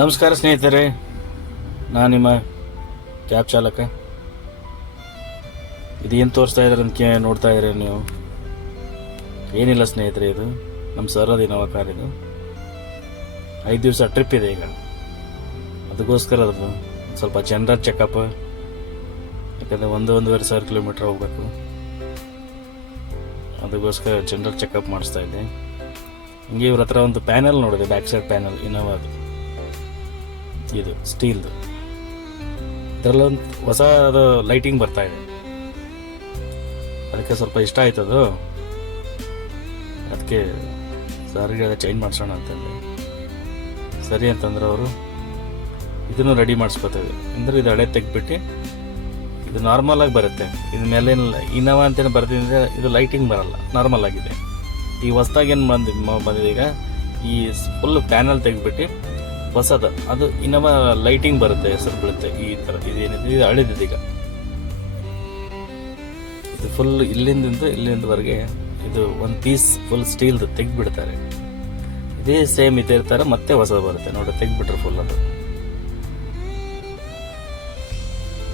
ನಮಸ್ಕಾರ ಸ್ನೇಹಿತರೆ, ನಾನು ನಿಮ್ಮ ಕ್ಯಾಬ್ ಚಾಲಕ. ಇದೇನು ತೋರಿಸ್ತಾ ಇದ್ದಾರೆ ಅಂತ ನೋಡ್ತಾ ಇದ್ದೀರಿ ನೀವು. ಏನಿಲ್ಲ ಸ್ನೇಹಿತರೆ, ಇದು ನಮ್ಮ ಸರದಿ ನವಕಾರ. ಇದು 5 ದಿವಸ ಟ್ರಿಪ್ ಇದೆ ಈಗ. ಅದಕ್ಕೋಸ್ಕರ ಅದು ಸ್ವಲ್ಪ ಜನರಲ್ ಚೆಕಪ್, ಯಾಕಂದರೆ 1-1.5 ಕಿಲೋಮೀಟ್ರ್ ಹೋಗ್ಬೇಕು. ಅದಕ್ಕೋಸ್ಕರ ಜನರಲ್ ಚೆಕಪ್ ಮಾಡಿಸ್ತಾ ಇದ್ದೆ. ಹಿಂಗೆ ಇವ್ರ ಹತ್ರ ಒಂದು ಪ್ಯಾನಲ್ ನೋಡಿದೆ, ಬ್ಯಾಕ್ ಸೈಡ್ ಪ್ಯಾನಲ್ ಇನೋವಾದು. ಇದು ಸ್ಟೀಲ್ದು, ಇದರಲ್ಲೊಂದು ಹೊಸ ಅದು ಲೈಟಿಂಗ್ ಬರ್ತಾ ಇದೆ. ಅದಕ್ಕೆ ಸ್ವಲ್ಪ ಇಷ್ಟ ಆಯ್ತದು. ಅದಕ್ಕೆ ಸರ್ಗೆ ಚೇಂಜ್ ಮಾಡಿಸೋಣ ಅಂತಂದ್ರೆ ಸರಿ ಅಂತಂದ್ರೆ ಅವರು ಇದನ್ನು ರೆಡಿ ಮಾಡಿಸ್ಕೊತೇವೆ. ಅಂದರೆ ಇದು ಹಳೆ ತೆಗ್ಬಿಟ್ಟು ಇದು ನಾರ್ಮಲ್ ಆಗಿ ಬರುತ್ತೆ. ಇದ್ರ ಮೇಲೇನಿಲ್ಲ ಇನೋವಾ ಅಂತೇನು ಬರ್ತಿದ್ರೆ ಇದು ಲೈಟಿಂಗ್ ಬರಲ್ಲ, ನಾರ್ಮಲ್ ಆಗಿದೆ. ಈ ಹೊಸ್ದಾಗಿ ಏನು ಬಂದಿದೆ ಈಗ, ಈ ಫುಲ್ ಪ್ಯಾನಲ್ ತೆಗ್ಬಿಟ್ಟು ಹೊಸದು ಅದು ಇನೋವಾ ಲೈಟಿಂಗ್ ಬರುತ್ತೆ, ಹೆಸರು ಬೀಳುತ್ತೆ. ಈ ಥರ ಇದೇನಿದೆ, ಇದು ಹಳಿದಿದೆ ಈಗ. ಇದು ಫುಲ್ ಇಲ್ಲಿಂದವರೆಗೆ ಇದು ಒಂದು ಪೀಸ್ ಫುಲ್ ಸ್ಟೀಲ್ದು ತೆಗ್ದುಬಿಡ್ತಾರೆ. ಇದೇ ಸೇಮ್ ಇದೇ ಥರ ಮತ್ತೆ ಹೊಸದು ಬರುತ್ತೆ ನೋಡಿ, ತೆಗ್ದುಬಿಟ್ರೆ ಫುಲ್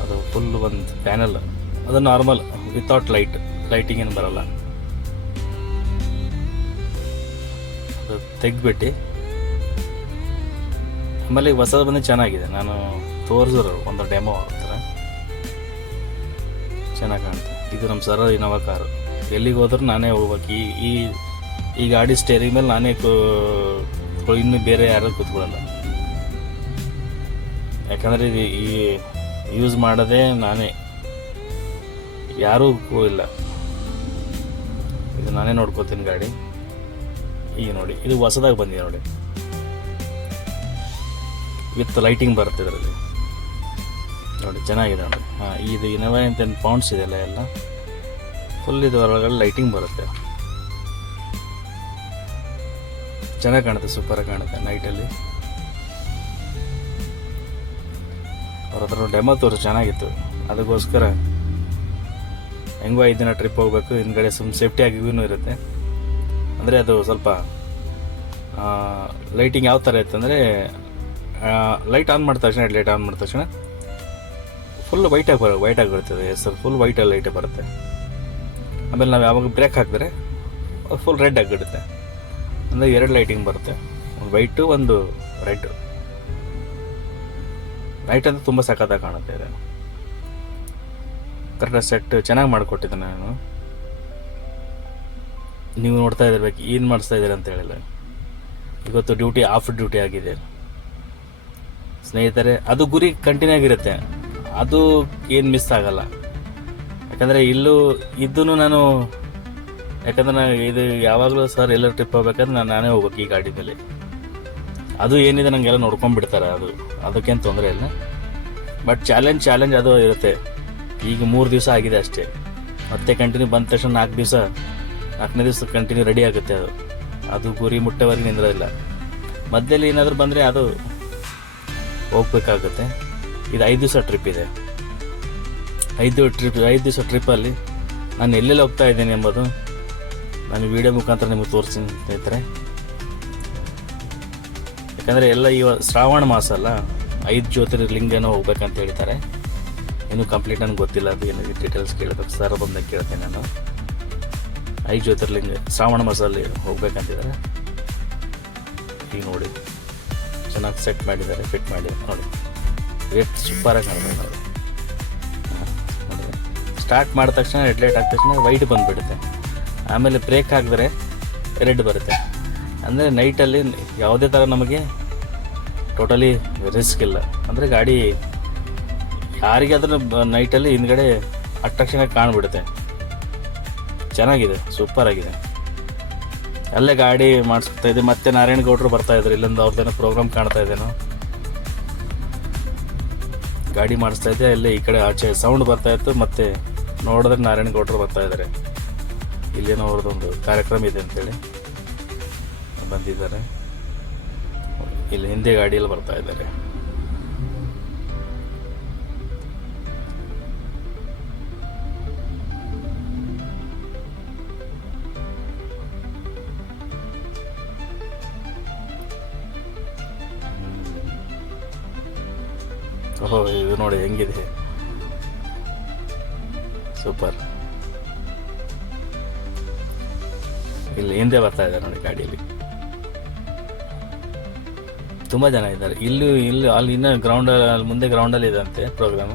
ಅದು ಫುಲ್ ಒಂದು ಪ್ಯಾನಲ್. ಅದು ನಾರ್ಮಲ್ ವಿತೌಟ್ ಲೈಟಿಂಗ್ ಏನು ಬರಲ್ಲ. ಅದು ತೆಗ್ದುಬಿಟ್ಟು ಆಮೇಲೆ ಹೊಸದು ಬಂದು ಚೆನ್ನಾಗಿದೆ. ನಾನು ತೋರಿಸಿದ್ರು ಒಂದು ಡೆಮೋ ಥರ, ಚೆನ್ನಾಗಿ ಕಾಣುತ್ತೆ. ಇದು ನಮ್ಮ ಸರ ಇನೋವಾ ಕಾರು. ಎಲ್ಲಿಗೆ ಹೋದ್ರೂ ನಾನೇ ಹೋಗ್ಬೇಕು. ಈ ಗಾಡಿ ಸ್ಟೇರಿಂಗ್ ಮೇಲೆ ನಾನೇ ಇನ್ನು ಬೇರೆ ಯಾರು ಕೂತ್ಕೊಳ್ಳಲ್ಲ. ಯಾಕಂದರೆ ಇದು ಯೂಸ್ ಮಾಡೋದೇ ನಾನೇ, ಯಾರೂ ಇಲ್ಲ. ಇದು ನಾನೇ ನೋಡ್ಕೋತೀನಿ ಗಾಡಿ. ಈಗ ನೋಡಿ, ಇದು ಹೊಸದಾಗಿ ಬಂದಿದೆ ನೋಡಿ, ವಿತ್ ಲೈಟಿಂಗ್ ಬರುತ್ತೆ ಇದರಲ್ಲಿ ನೋಡಿ, ಚೆನ್ನಾಗಿದೆ ನೋಡಿ. ಇದು ಇನೋವಾ ಅಂತ ಪೌಂಡ್ಸ್ ಇದೆಲ್ಲ ಎಲ್ಲ ಫುಲ್ ಇದು ಒಳಗಡೆ ಲೈಟಿಂಗ್ ಬರುತ್ತೆ, ಚೆನ್ನಾಗಿ ಕಾಣುತ್ತೆ, ಸೂಪರಾಗಿ ಕಾಣುತ್ತೆ ನೈಟಲ್ಲಿ. ಅವ್ರ ಹತ್ರ ಡೆಮೋ ತೋರಿಸಿ ಚೆನ್ನಾಗಿತ್ತು. ಅದಕ್ಕೋಸ್ಕರ ಹೆಂಗೋ 5 ದಿನ ಟ್ರಿಪ್ ಹೋಗ್ಬೇಕು, ಹಿಂದ್ಗಡೆ ಸೇಫ್ಟಿ ಆಗಿಗೂ ಇರುತ್ತೆ. ಅಂದರೆ ಅದು ಸ್ವಲ್ಪ ಲೈಟಿಂಗ್ ಯಾವ ಥರ ಇತ್ತಂದರೆ, ಲೈಟ್ ಆನ್ ಮಾಡಿದ ತಕ್ಷಣ, ಲೈಟ್ ಆನ್ ಮಾಡಿದ ತಕ್ಷಣ ಫುಲ್ ವೈಟಾಗಿ ಬರ್ತದೆ. ಹೆಸರು ಫುಲ್ ವೈಟಲ್ಲಿ ಲೈಟೇ ಬರುತ್ತೆ. ಆಮೇಲೆ ನಾವು ಯಾವಾಗ ಬ್ರೇಕ್ ಹಾಕಿದ್ರೆ ಫುಲ್ ರೆಡ್ ಆಗಿಬಿಡುತ್ತೆ. ಅಂದರೆ 2 ಲೈಟಿಂಗ್ ಬರುತ್ತೆ, ಒಂದು ವೈಟು ಒಂದು ರೆಡ್. ನೈಟ್ ಅಂತ ತುಂಬ ಸಖತ್ತಾಗಿ ಕಾಣುತ್ತೆ ಇದೆ. ಕರೆಕ್ಟಾಗಿ ಸೆಟ್ ಚೆನ್ನಾಗಿ ಮಾಡಿಕೊಟ್ಟಿದ್ದೆ ನಾನು. ನೀವು ನೋಡ್ತಾ ಇದ್ದಿರ್ಬೇಕು ಏನು ಮಾಡಿಸ್ತಾ ಇದ್ದೀರ ಅಂತ ಹೇಳಿಲ್ಲ. ಇವತ್ತು ಡ್ಯೂಟಿ ಆಫ್ ಡ್ಯೂಟಿ ಆಗಿದೆ ಸ್ನೇಹಿತರೆ. ಅದು ಗುರಿ ಕಂಟಿನ್ಯೂ ಆಗಿರುತ್ತೆ, ಅದು ಏನು ಮಿಸ್ ಆಗಲ್ಲ. ಯಾಕಂದರೆ ಇದ್ದೂ ನಾನು, ಯಾಕಂದರೆ ಇದು ಯಾವಾಗಲೂ ಸರ್ ಎಲ್ಲರೂ ಟ್ರಿಪ್ ಹೋಗ್ಬೇಕಾದ್ರೆ ನಾನೇ ಹೋಗ್ಬೇಕು ಈ ಗಾಡಿ ಮೇಲೆ. ಅದು ಏನಿದೆ ನನಗೆಲ್ಲ ನೋಡ್ಕೊಂಡ್ಬಿಡ್ತಾರೆ, ಅದಕ್ಕೇನು ತೊಂದರೆ ಇಲ್ಲ. ಬಟ್ ಚಾಲೆಂಜ್ ಅದು ಇರುತ್ತೆ. ಈಗ 3 ದಿವಸ ಆಗಿದೆ ಅಷ್ಟೇ. ಮತ್ತೆ ಕಂಟಿನ್ಯೂ ಬಂದ ತಕ್ಷಣ 4ನೇ ದಿವಸ ಕಂಟಿನ್ಯೂ ರೆಡಿ ಆಗುತ್ತೆ. ಅದು ಗುರಿ ಮುಟ್ಟೋವರೆಗೆ ನಿಂದ್ರೋದಿಲ್ಲ. ಮಧ್ಯದಲ್ಲಿ ಏನಾದರೂ ಬಂದರೆ ಅದು ಹೋಗ್ಬೇಕಾಗುತ್ತೆ. ಇದು 5 ದಿವಸ ಟ್ರಿಪ್ ಇದೆ. 5 ದಿವಸ ಟ್ರಿಪ್ಪಲ್ಲಿ ನಾನು ಎಲ್ಲೆಲ್ಲಿ ಹೋಗ್ತಾ ಇದ್ದೀನಿ ಎಂಬುದು ನಾನು ವಿಡಿಯೋ ಮುಖಾಂತರ ನಿಮಗೆ ತೋರಿಸ್ತೀನಿ ಸ್ನೇಹಿತರೆ. ಯಾಕಂದರೆ ಎಲ್ಲ ಶ್ರಾವಣ ಮಾಸ ಅಲ್ಲ, 5 ಜ್ಯೋತಿರ್ಲಿಂಗನೂ ಹೋಗ್ಬೇಕಂತ ಹೇಳ್ತಾರೆ. ಇನ್ನೂ ಕಂಪ್ಲೀಟ್ ನನಗೆ ಗೊತ್ತಿಲ್ಲ, ಅದು ಏನಿದೆ ಡೀಟೇಲ್ಸ್ ಕೇಳಬೇಕು, ಸರ್ ಬಂದಾಗ ಕೇಳ್ತೇನೆ ನಾನು. 5 ಜ್ಯೋತಿರ್ಲಿಂಗ ಶ್ರಾವಣ ಮಾಸದಲ್ಲಿ ಹೋಗ್ಬೇಕಂತಿದ್ದಾರೆ. ಈಗ ನೋಡಿ ಚೆನ್ನಾಗಿ ಸೆಟ್ ಮಾಡಿದ್ದಾರೆ, ಫಿಟ್ ಮಾಡಿದ್ದಾರೆ ನೋಡಿ, ಎಷ್ಟು ಸೂಪರಾಗಿ ಕಾಣ್ತದೆ ನೋಡಿ. ಸ್ಟಾರ್ಟ್ ಮಾಡಿದ ತಕ್ಷಣ ಹೆಡ್ಲೈಟ್ ಹಾಕಿದ ತಕ್ಷಣ ವೈಟ್ ಬಂದುಬಿಡುತ್ತೆ. ಆಮೇಲೆ ಬ್ರೇಕ್ ಹಾಕಿದ್ರೆ ರೆಡ್ ಬರುತ್ತೆ. ಅಂದರೆ ನೈಟಲ್ಲಿ ಯಾವುದೇ ಥರ ನಮಗೆ ಟೋಟಲಿ ರಿಸ್ಕ್ ಇಲ್ಲ. ಅಂದರೆ ಗಾಡಿ ಯಾರಿಗಾದ್ರೂ ನೈಟಲ್ಲಿ ಹಿಂದ್ಗಡೆ ಅಟ್ರಾಕ್ಷನಾಗಿ ಕಾಣಿಬಿಡುತ್ತೆ. ಚೆನ್ನಾಗಿದೆ, ಸೂಪರಾಗಿದೆ. ಅಲ್ಲೇ ಗಾಡಿ ಮಾಡಿಸ್ತಾ ಇದ್ದೆ. ಮತ್ತೆ ನಾರಾಯಣಗೌಡರು ಬರ್ತಾಯಿದ್ರು, ಇಲ್ಲೊಂದು ಅವ್ರದ್ದೇನೋ ಪ್ರೋಗ್ರಾಮ್ ಕಾಣ್ತಾ ಇದ್ದೇನೋ, ಗಾಡಿ ಮಾಡಿಸ್ತಾ ಇದ್ದೆ. ಅಲ್ಲೇ ಈ ಕಡೆ ಆಚೆ ಸೌಂಡ್ ಬರ್ತಾಯಿತ್ತು. ಮತ್ತೆ ನೋಡಿದ್ರೆ ನಾರಾಯಣಗೌಡರು ಬರ್ತಾಯಿದ್ದಾರೆ. ಇಲ್ಲೇನೋ ಅವ್ರದ್ದೊಂದು ಕಾರ್ಯಕ್ರಮ ಇದೆ ಅಂತೇಳಿ ಬಂದಿದ್ದಾರೆ. ಇಲ್ಲಿ ಹಿಂದೆ ಗಾಡಿಯಲ್ಲಿ ಬರ್ತಾಯಿದ್ದಾರೆ. ಓಹೋ, ಇದು ನೋಡಿ ಹೆಂಗಿದೆ, ಸೂಪರ್. ಇಲ್ಲಿ ಹಿಂದೆ ಬರ್ತಾ ಇದ್ದಾರೆ ನೋಡಿ ಗಾಡಿಯಲ್ಲಿ, ತುಂಬ ಜನ ಇದ್ದಾರೆ. ಇಲ್ಲಿ ಅಲ್ಲಿ ಇನ್ನೂ ಅಲ್ಲಿ ಮುಂದೆ ಗ್ರೌಂಡಲ್ಲಿ ಇದೆ ಅಂತೆ ಪ್ರೋಗ್ರಾಮ್,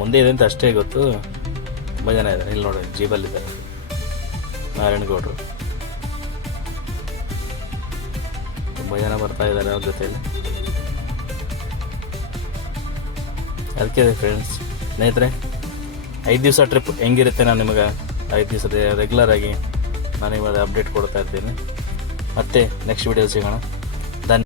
ಮುಂದೆ ಇದೆ ಅಂತ ಅಷ್ಟೇ ಗೊತ್ತು. ತುಂಬ ಜನ ಇದ್ದಾರೆ. ಇಲ್ಲಿ ನೋಡಿ ಜೀಬಲ್ಲಿದ್ದಾರೆ ನಾರಾಯಣಗೌಡರು, ತುಂಬ ಜನ ಬರ್ತಾ ಇದ್ದಾರೆ ಅವ್ರ ಜೊತೆಯಲ್ಲಿ. ಅದಕ್ಕೆ ಫ್ರೆಂಡ್ಸ್, ಸ್ನೇಹಿತರೆ, 5 ದಿವಸ ಟ್ರಿಪ್ ಹೆಂಗಿರುತ್ತೆ, ನಾನು ನಿಮಗೆ 5 ದಿವಸ ರೆಗ್ಯುಲರ್ ಆಗಿ ನಾನು ನಿಮಗೆ ಅಪ್ಡೇಟ್ ಕೊಡ್ತಾ ಇರ್ತೀನಿ. ಮತ್ತೆ ನೆಕ್ಸ್ಟ್ ವಿಡಿಯೋ ಸಿಗೋಣ.